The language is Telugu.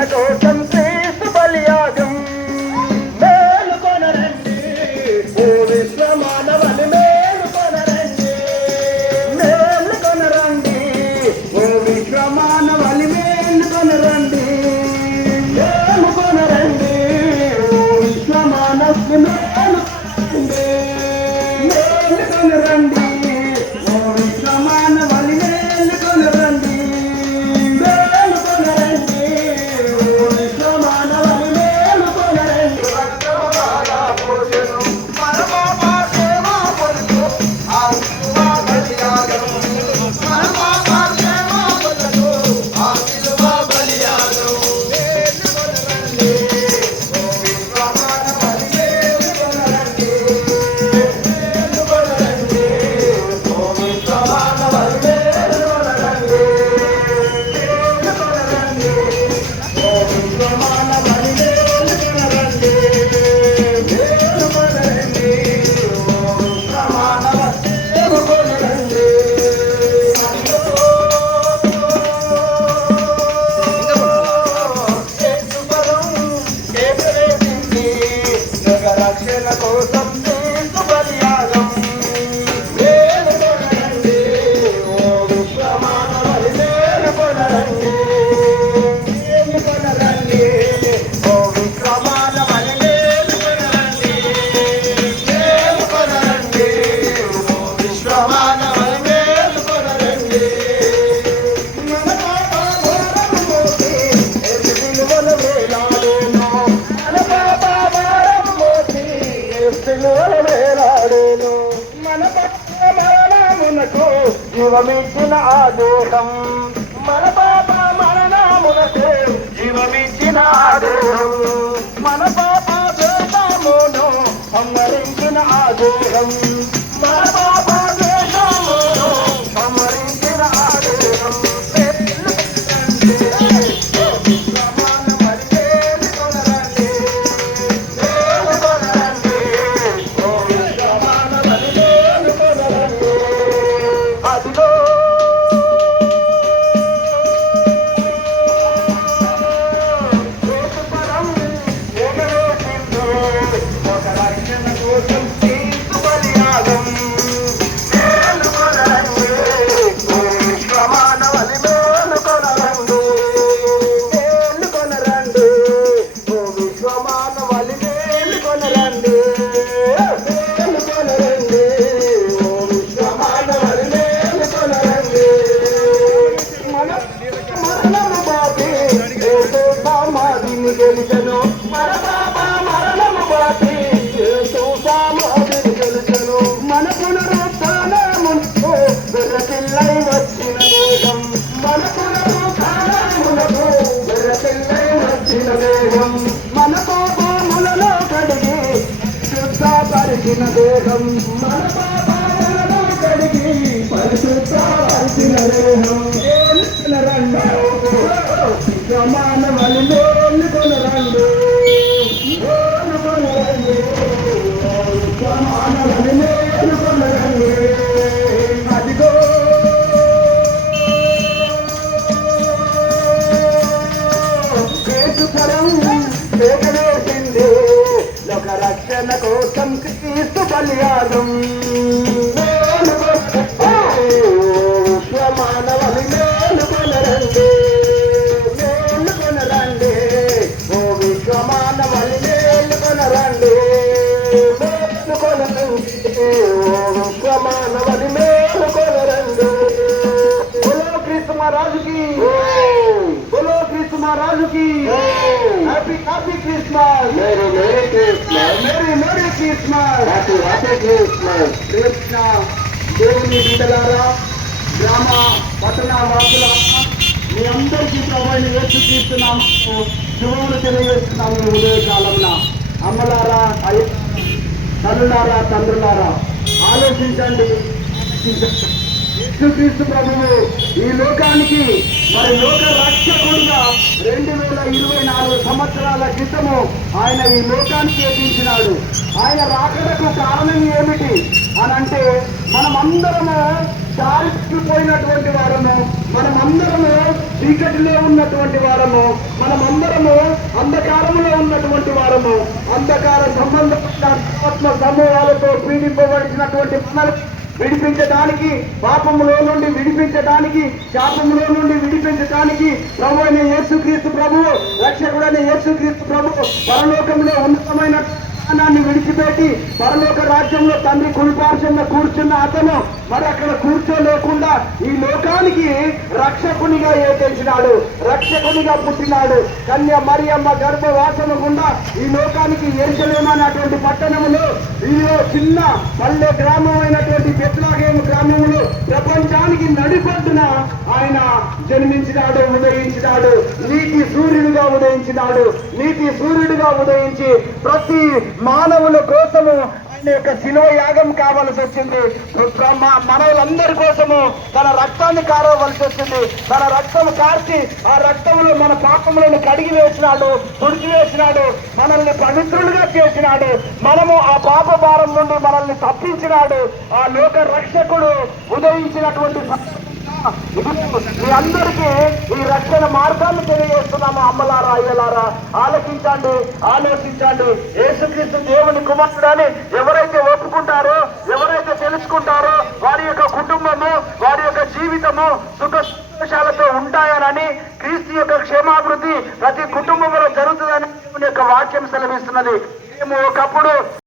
una cosa రక్షణ జీవమిచ్చిన ఆ దేహం. మన Hare Hare బోలో కృష్ణ మహారాజుకి. బోలో కృష్ణ మహారాజుకి. Happy happy Christmas. Merry merry Christmas merry merry Christmas happy happy Christmas Krishna దేవుని బిడ్డలారా గ్రామ పట్టణ వాసుల మీ అందరికీ ప్రభుత్వ యేసుక్రీస్తున్నాము శుభములు తెలియజేస్తున్నాము ఈ ఉదయ కాలంలో అమ్మలారా తల్లులారా తండ్రులారా ఆలోచించండి. యేసుక్రీస్తు ప్రభువు ఈ లోకానికి మరి లోక రక్షకుడుగా రెండు వేల ఇరవై నాలుగు సంవత్సరాల క్రితము ఆయన ఈ లోకానికి ఏపించినాడు ఆయన రాకడకు కారణం ఏమిటి అని అంటే మనమందరము దారిపోయినటువంటి వారము మనమందరము చీకటిలో ఉన్నటువంటి వారము మనమందరము అంధకారంలో ఉన్నటువంటి వారము అంధకార సంబంధమైన ఆత్మ సమూహాలతో పీడింపబడినటువంటి మనల్ని విడిపించడానికి పాపములో నుండి విడిపించడానికి శాపములో నుండి విడిపించడానికి ప్రభు అయిన యేసుక్రీస్తు ప్రభు రక్షకుడైన యేసుక్రీస్తు ప్రభు పరలోకంలో ఉన్నతమైన స్థానాన్ని విడిచిపెట్టి పరలోక రాజ్యంలో తండ్రి కుడిపార్శ్వంలో కూర్చున్న అతను మరి అక్కడ కూర్చోలేకుండా ఈ లోకానికి రక్షకునిగా ఏతించినాడు రక్షకునిగా పుట్టినాడు. కన్య మరియమ్మ గర్భవాసము గుండా ఈ లోకానికి ఎరుసలేమన్నటువంటి పట్టణములో ఇదిలో చిన్న పల్లె గ్రామం అయినటువంటి గ్రామములు ప్రపంచానికి నడిపొద్దున ఆయన జన్మించినాడు ఉదయించినాడు. నీతి సూర్యుడిగా ఉదయించినాడు. నీతి సూర్యుడిగా ఉదయించి ప్రతి మానవుల కోసము ఆయన యొక్క శిలో యాగం కావాల్సి వచ్చింది. మా- మనవులందరి కోసము తన రక్తాన్ని కారవలసి వచ్చింది. తన రక్తం కార్చి ఆ రక్తంలో మన పాపములను కడిగి వేసినాడు తుడిచి వేసినాడు మనల్ని పవిత్రులుగా చేసినాడు. మనము ఆ పాప భారం నుండి మనల్ని తప్పించినాడు. ఆ లోక రక్షకుడు ఉదయించినటువంటి మీ అందరికీ ఈ రక్షణ మార్గాన్ని తెలియజేస్తున్నాము అమ్మలారా అయ్యలారా. ఆలోచించండి ఆలోచించండి. యేసుక్రీస్తు దేవుని కుమారుడని ఎవరైతే ఒప్పుకుంటారో ఎవరైతే తెలుసుకుంటారో వారి యొక్క కుటుంబము వారి యొక్క జీవితము సుఖ సంతోషాలతో ఉంటాయనని క్రీస్తు యొక్క క్షేమాభివృద్ధి ప్రతి కుటుంబంలో జరుగుతుందని దేవుని యొక్క వాక్యం సెలవిస్తున్నది.